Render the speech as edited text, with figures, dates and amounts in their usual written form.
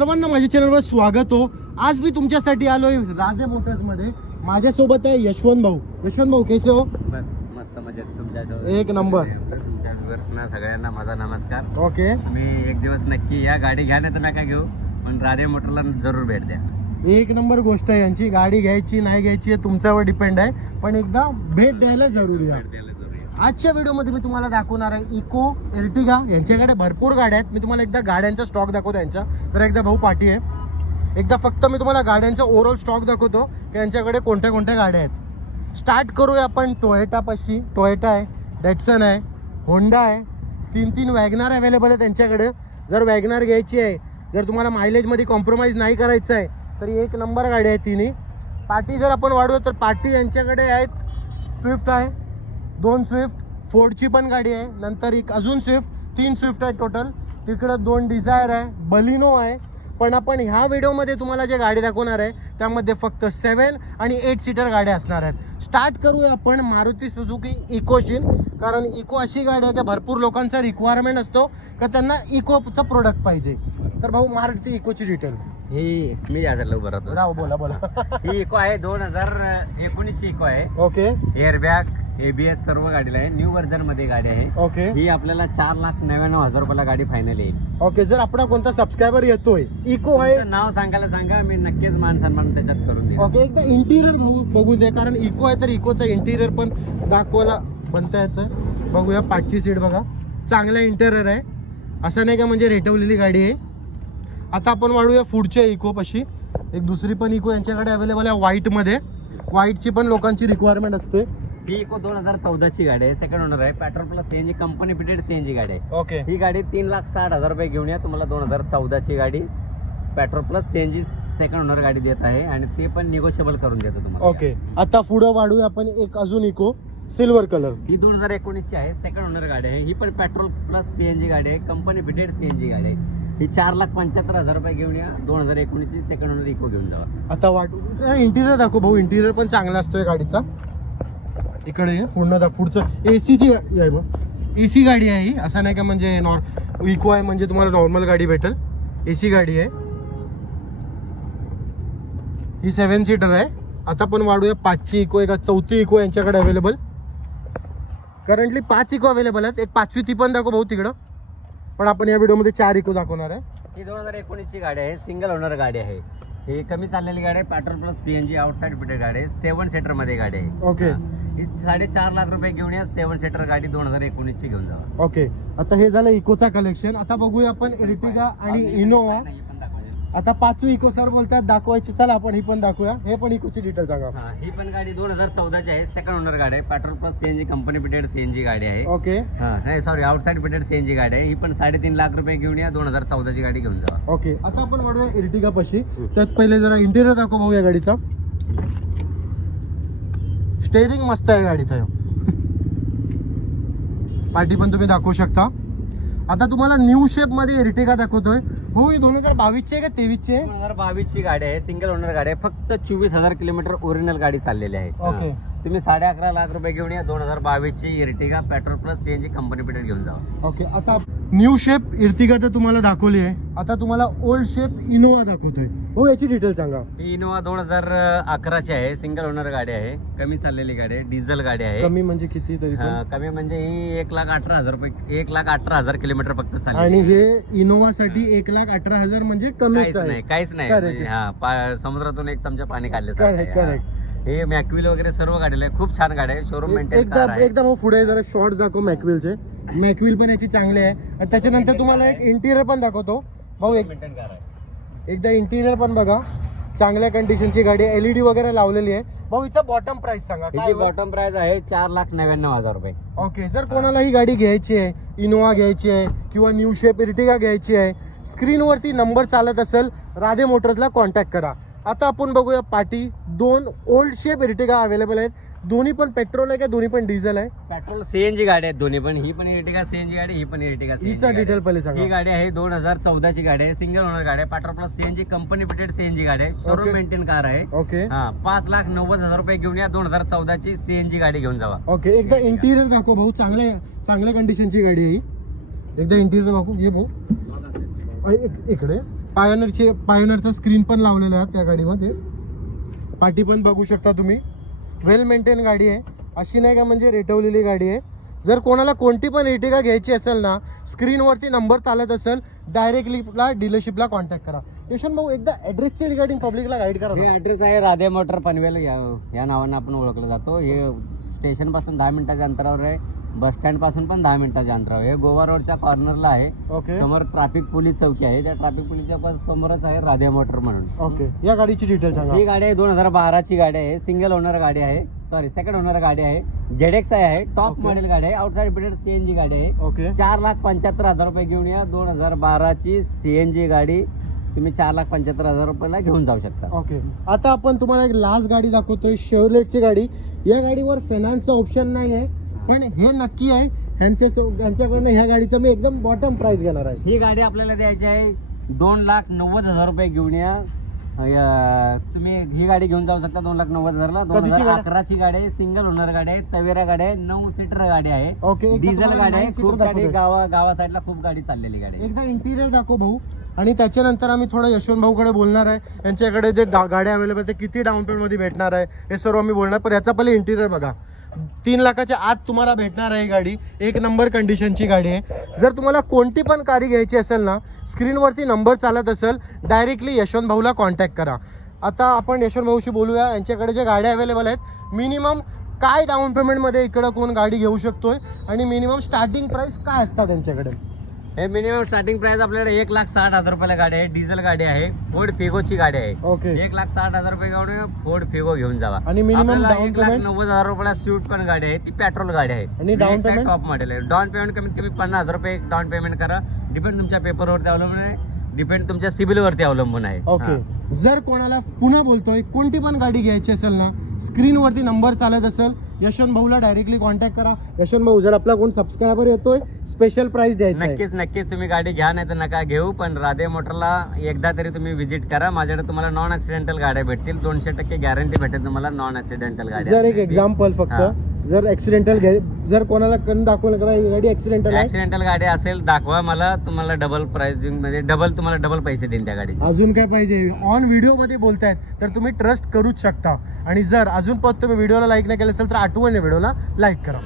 सर्वांना माझ्या चॅनलवर स्वागत हो. आज मी तुमच्यासाठी आलोय राधे मोटर्स मध्ये. माझ्यासोबत आहे यशवंत भाऊ. यशवंत भाऊ कैसे हो? बस मस्त मजेत. तुमच्या एक नंबर. तुमच्या व्ह्युअर्सना सगळ्यांना माझा नमस्कार. ओके, तुम्ही एक दिवस नक्की या गाडी घ्या, नाही तर नका घेऊ, पण राधे मोटरला जरूर भेट द्या. एक नंबर गोष्ट आहे. यांची गाडी घ्यायची नाही घ्यायची हे तुमच्यावर डिपेंड आहे, पण एकदा भेट द्यायला जरूर आहे. आजच्या व्हिडिओमध्ये मी तुम्हाला दाखवणार आहे इको, एर्टिगा. यांच्याकडे भरपूर गाड्या आहेत. मी तुम्हाला एकदा गाड्यांचा स्टॉक दाखवतो यांचा. तर एकदा भाऊ पाठी आहे. एकदा फक्त मी तुम्हाला गाड्यांचा ओव्हरऑल स्टॉक दाखवतो की यांच्याकडे कोणत्या कोणत्या गाड्या आहेत. स्टार्ट करूया आपण टोयोटा पाशी. टोयोटा आहे, डेटसन आहे, होंडा आहे. तीन वॅगनार अवेलेबल आहे त्यांच्याकडे. जर वॅगनार घ्यायची आहे, जर तुम्हाला मायलेजमध्ये कॉम्प्रोमाइज नाही करायचं आहे, तर एक नंबर गाडी आहे तिन्ही. पार्टी जर आपण वाढवू तर पार्टी यांच्याकडे आहेत. स्विफ्ट आहे, 2 स्विफ्ट. फोर्डची पण गाडी आहे. नंतर एक अजून स्विफ्ट, 3 स्विफ्ट आहे टोटल. तिकडे 2 डिझायर आहे, बलिनो आहे. पण आपण ह्या व्हिडिओमध्ये तुम्हाला जे गाडी दाखवणार आहे त्यामध्ये फक्त 7 आणि 8 सीटर गाड्या असणार आहेत. स्टार्ट करूया आपण मारुती सुझुकी इकोशीन. कारण इको अशी गाडी आहे की भरपूर लोकांचा रिक्वायरमेंट असतो का त्यांना इकोचं प्रोडक्ट पाहिजे. तर भाऊ मारुती इकोची डिटेल. ही मी यासाठी उभं राहतो. राव बोला बोला. ही इको आहे, 2019 ची इको आहे. ओके, एअरबॅग, ABS सर्व गाडीला आहे. न्यू व्हर्जन मध्ये गाडी आहे. ओके, ही आपल्याला 4,99,000 रुपयाला गाडी फायनल येईल. ओके. जर आपला कोणता सबस्क्रायबर येतोय, इको आहे, तुमचं नाव सांगायला सांगा, मी नक्कीच मान सन्मान त्याच्यात करून देईन. ओके. एकदा इंटिरियर बघू दे, कारण इको आहे तर इकोचं इंटिरियर पण दाखवायला बनता याचं. बघूया पाठची सीट बघा, चांगला इंटिरियर आहे. असं नाही का म्हणजे रेटवलेली गाडी आहे. आता आपण वाढूया पुढच्या इको पाशी. एक दुसरी पण इको यांच्याकडे अवेलेबल आहे व्हाईट मध्ये. व्हाईटची पण लोकांची रिक्वायरमेंट असते. ही इको 2014 ची गाडी आहे. सेकंड ओनर आहे. Petrol plus CNG company fitted CNG गाडी आहे. ओके, ही गाडी 3,60,000 रुपये घेऊन या. तुम्हाला 2014 ची गाडी petrol plus CNG second owner गाडी देत आहे आणि ते पण निगोशिएबल करून देतो तुम्हाला. ओके. आता पुढे वाढूया आपण एक अजून इको सिल्वर कलर. ही 2019 ची आहे. सेकंड ओनर गाडी आहे. ही पण पेट्रोल प्लस सीएनजी गाडी आहे. कंपनी फिटेड सीएनजी गाडी आहे. ही 4,75,000 रुपये घेऊन या. 2019 ची सेकंड ओनर इको घेऊन जावा. आता वाढू इंटिरियर दाखव भाऊ. इंटिरियर पण चांगला असतोय गाडीचा. इकडे पूर्ण पुढचं एसीची आहे. मग एसी गाडी आहे ही. असं नाही का म्हणजे इको आहे म्हणजे तुम्हाला नॉर्मल गाडी भेटेल. एसी गाडी आहे ही. 7 सीटर आहे. आता पण वाढूया 5ची इको. एक 4थी इको यांच्याकडे अवेलेबल. करंटली 5 इको अवेलेबल आहेत. एक 5वी ती पण दाखव भाऊ तिकडं. पण आपण या व्हिडिओमध्ये 4 इको दाखवणार आहे. ही 2019 ची गाडी आहे. सिंगल ओनर गाडी आहे. ही कमी चाललेली गाडी आहे. Petrol plus CNG outside fitted गाडी आहे. 7 सीटर मध्ये गाडी आहे. ओके. ही 4.5 लाख रुपये घेऊन या. 7 सीटर गाडी 2019 ची घेऊन जावा. ओके. आता हे झालं इकोचा कलेक्शन. आता बघूया आपण एर्टिगा आणि इनोवा. आता 5वी इको सर बोलतात दाखवायची. चला आपण ही पण दाखवूया. हे पण इकोची डिटेल सांगा. ही पण गाडी 2014 ची आहे. सेकंड ओनर गाडी आहे. Petrol plus CNG company fitted CNG गाडी आहे. ओके. नाही सॉरी, आउटसाइड फिटेड सीएनजी गाडी आहे. ही पण 3.5 लाख रुपये घेऊन या. 2014 ची गाडी घेऊन जावा. ओके. आता आपण वाढूया एर्टिगा पाशी. त्यात पहिले जरा इंटिरियर दाखव भाऊ या गाडीचा. स्टेअरिंग मस्त आहे गाडीचा. पार्टी पण तुम्ही दाखवू शकता. आता तुम्हाला न्यू शेप मध्ये एर्टिगा दाखवतोय. हो, ही 2022 ची आहे का 23 ची आहे? 2022 ची गाडी आहे. सिंगल ओनर गाडी आहे. फक्त 24,000 किलोमीटर ओरिजिनल गाडी चाललेली आहे. ओके. तुम्ही 11.5 लाख रुपये घेऊन या. 2022 ची Ertiga petrol plus CNG company fitted घेऊन जावा. ओके. आता न्यू शेप एर्टिगा तर तुम्हाला दाखवली आहे. आता तुम्हाला ओल्ड शेप इनोवा दाखवतोय. हो, याची डिटेल सांगा. ही इनोवा 2011 ची आहे. सिंगल ओनर गाडी आहे. कमी चाललेली गाडी आहे. डिझेल गाडी आहे. कमी म्हणजे किती तरी पण? कमी म्हणजे ही 1,18,000 रुपये, 1,18,000 किलोमीटर फक्त चालली. आणि हे इनोवा साठी 1,18,000 म्हणजे कमीच आहे. काहीच नाही. म्हणजे समुद्रातून एक चमचा पाणी काढले. करेक्ट. हे मॅक्विल वगैरे सर्व गाडीला आहे. खूप छान गाडी आहे. शोरूम मेंटेन एकदा भाऊ पुढे जरा शॉर्ट दाखव मॅक्विलचे. मॅक्विल पण याची चांगली आहे. आणि त्याच्यानंतर तुम्हाला एक इंटिरियर पण दाखवतो भाऊ. एकदा इंटिरियर पण बघा. चांगल्या कंडिशनची गाडी आहे. LED वगैरे लावलेली आहे. भाऊ हिचा बॉटम प्राइस सांगा. काय बॉटम प्राइस आहे? 4,99,000 रुपये. ओके. जर कोणाला ही गाडी घ्यायची आहे, इनोवा घ्यायची आहे किंवा न्यू शेप एर्टिगा घ्यायची आहे, स्क्रीनवरती नंबर चालत असेल, राधे मोटर्सला कॉन्टॅक्ट करा. आता आपण बघूया party. 2 old shape Ertiga available आहेत. दोन्ही पण पेट्रोल आहे का दोन्ही पण डिझेल आहे? पेट्रोल सीएनजी गाडी आहेत दोन्ही पण. ही पण एर्टिगा सीएनजी गाडी, ही पण एर्टिगा सीएनजी. हिचा डिटेल पहिले सांगा. ही गाडी आहे 2014 ची गाडी आहे. सिंगल ओनर गाडी आहे. Petrol plus CNG company fitted CNG गाडी आहे. शोरूम मेंटेन कार आहे. ओके. 5,90,000 रुपये घेऊन या. 2014 ची सीएनजी गाडी घेऊन जावा. ओके. एकदा इंटिरियर दाखव भाऊ. चांगल्या कंडिशनची गाडी आहे. एकदा इंटिरियर दाखव. ये भाऊ इकडे पायोनियरचा स्क्रीन पण लावलेला आहे त्या गाडीमध्ये. पाठी पण बघू शकता तुम्ही. वेल मेंटेन गाडी आहे, अशी नाही का म्हणजे रेटवलेली गाडी आहे. जर कोणाला कोणती पण इर्टिगा घ्यायची असेल ना, स्क्रीनवरती नंबर चालत असेल, डायरेक्टली डीलरशिपला कॉन्टॅक्ट करा. यशवंत भाऊ एकदा ऍड्रेसचे रिगार्डिंग पब्लिकला गाईड करा ना. हे ऍड्रेस आहे राधे मोटर पनवेल, या नावानं आपण ओळखलं जातो. हे स्टेशन पासून 10 मिनिटाच्या अंतरावर आहे, बस स्टँड पासून पण 10 मिनिटाच्या अंतरावर. हे गोवा रोडच्या कॉर्नरला आहे. ओके समोर ट्रॅफिक पोलीस चौकी आहे, त्या ट्रॅफिक पोलीसच्या समोरच आहे राधे मोटर म्हणून. ओके, या गाडीची डिटेल सांगा. ही गाडी आहे 2012 ची गाडी आहे, सिंगल ओनर गाडी आहे, सॉरी सेकंड ओनर गाडी आहे. ZX आहे, टॉप Okay. मॉडेल गाडी आहे, आउटसाइड फिटेड CNG गाडी आहे. ओके 4,75,000 रुपये घेऊन या. 2012 ची CNG गाडी तुम्ही 4,75,000 रुपयाला घेऊन जाऊ शकता. ओके. आता आपण तुम्हाला एक लास्ट गाडी दाखवतोय, शेवलेटची गाडी. या गाडीवर फायनान्सचा ऑप्शन नाही आहे, पण हे नक्की आहे यांच्याकडनं ह्या गाडीचं मी एकदम बॉटम प्राइस घेणार आहे. ही गाडी आपल्याला द्यायची आहे 2,90,000 रुपये घेऊन या. तुम्ही ही गाडी घेऊन जाऊ शकता 2,90,000ला. कधीची गाडी? 2011 ची गाडी आहे, सिंगल ओनर गाडी आहे, तवेरा गाडी आहे, 9 सीटर गाडी आहे, ओके. डिझेल गाडी आहे. 9 सीटर खूप गाडी दाखवतोय. गावा साईडला खूप गाडी चाललेली गाडी आहे. एकदा इंटिरियर दाखव भाऊ, आणि त्याच्यानंतर आम्ही थोडं यशवंत भाऊकडे बोलणार आहे. यांच्याकडे जे गाड्या अवेलेबल ते किती डाऊन पेमेंट मध्ये भेटणार आहे हे सर्व आम्ही बोलणार. पण याचा पहिले इंटिरियर बघा. 3 लाखाच्या आत तुम्हाला भेटणार आहे ही गाडी. एक नंबर कंडिशनची गाडी आहे. जर तुम्हाला कोणती पण गाडी घ्यायची असेल ना, स्क्रीनवरती नंबर चालत असेल, डायरेक्टली यशवंत भाऊला कॉन्टॅक्ट करा. आता आपण यशवंत भाऊशी बोलूया. यांच्याकडे जे गाड्या अवेलेबल आहेत, मिनिमम काय डाऊन पेमेंटमध्ये इकडं कोण गाडी घेऊ शकतोय, आणि मिनिमम स्टार्टिंग प्राइस काय असतात त्यांच्याकडे. हे मिनिमम स्टार्टिंग प्राइस आपल्याकडे 1,60,000 रुपयाला गाडी आहे. डिझेल गाडी आहे, फोर्ड फिगोची गाडी आहे. ओके. 1,60,000 रुपये घेऊन फोर्ड फिगो घेऊन जावा. आणि मिनिमम डाऊन पेमेंट 1,90,000 रुपयाला स्विफ्ट पण गाडी आहे, ती पेट्रोल गाडी आहे. आणि डाऊन पेमेंट टॉप मॉडेल आहे. डाऊन पेमेंट कमीत कमी 50,000 रुपये डाऊन पेमेंट करा. डिपेंड तुमच्या पेपरवरती अवलंबून आहे, डिपेंड तुमच्या सिबिल वरती अवलंबून आहे. ओके. जर कोणाला पुन्हा बोलतोय कोणती पण गाडी घ्यायची असेल ना, स्क्रीनवरती नंबर चालत असेल, यशवंत भाऊला डायरेक्टली कॉन्टॅक्ट करा. यशवंत भाऊ, जर आपला कोण सबस्क्रायबर येतोय, स्पेशल प्राइस द्यायचा आहे. नक्कीच तुम्ही गाडी घ्या, नाही तर नका घेऊ. पण राधे मोटरला एकदा तरी तुम्ही व्हिजिट करा. माझ्याकडे तुम्हाला नॉन ऍक्सिडेंटल गाड्या भेटतील. 200% गॅरंटी भेटेल तुम्हाला नॉन ऍक्सिडेंटल गाडी. जर एक एक्झाम्पल फक्त, जर ऍक्सिडेंटल जर कोणाला करून दाखवलं का ही गाडी ऍक्सिडेंटल आहे, ऍक्सिडेंटल गाडी असेल दाखवा मला, तुम्हाला डबल प्राइसिंग मध्ये तुम्हाला डबल पैसे देईन त्या गाडी. अजून काय पाहिजे. ऑन व्हिडिओ मध्ये बोलतायत तर तुम्ही ट्रस्ट करूच शकता. आणि जर अजून पण तुम्ही व्हिडिओला लाईक नाही केलं असेल तर आठवण व्हिडिओला लाईक करा.